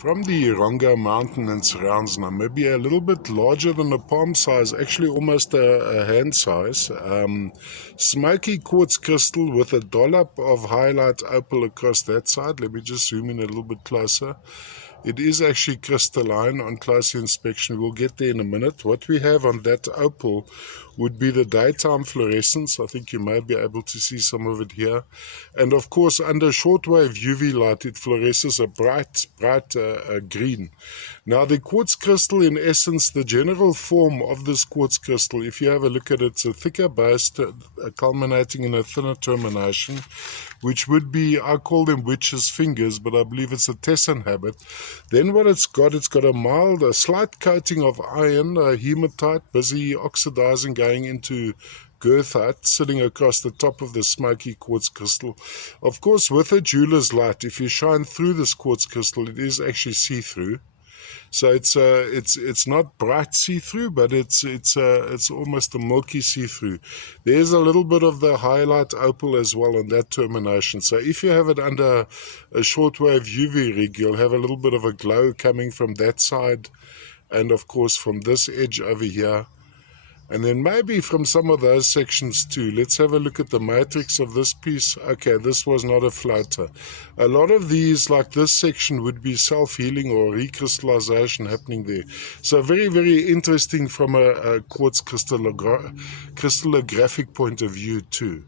From the Ronga mountain and surrounds Namibia, a little bit larger than a palm size, actually almost a hand size. Smoky quartz crystal with a dollop of highlight opal across that side. Let me just zoom in a little bit closer. It is actually crystalline on closer inspection. We'll get there in a minute. What we have on that opal would be the daytime fluorescence. I think you may be able to see some of it here. And of course, under shortwave UV light, it fluoresces a bright green. Now, the quartz crystal, in essence, the general form of this quartz crystal, if you have a look at it, it's a thicker base culminating in a thinner termination, which would be, I call them witch's fingers, but I believe it's a Tesson habit. Then what it's got a slight coating of iron, hematite, busy oxidizing, going into goethite, sitting across the top of the smoky quartz crystal. Of course, with a jeweler's light, if you shine through this quartz crystal, it is actually see-through. So it's not bright see-through, but it's almost a milky see-through. There's a little bit of the highlight opal as well on that termination. So if you have it under a shortwave UV rig, you'll have a little bit of a glow coming from that side, and of course from this edge over here. And then maybe from some of those sections too. Let's have a look at the matrix of this piece. Okay, this was not a floater. A lot of these, like this section, would be self-healing or recrystallization happening there. So very, very interesting from a quartz crystallographic point of view too.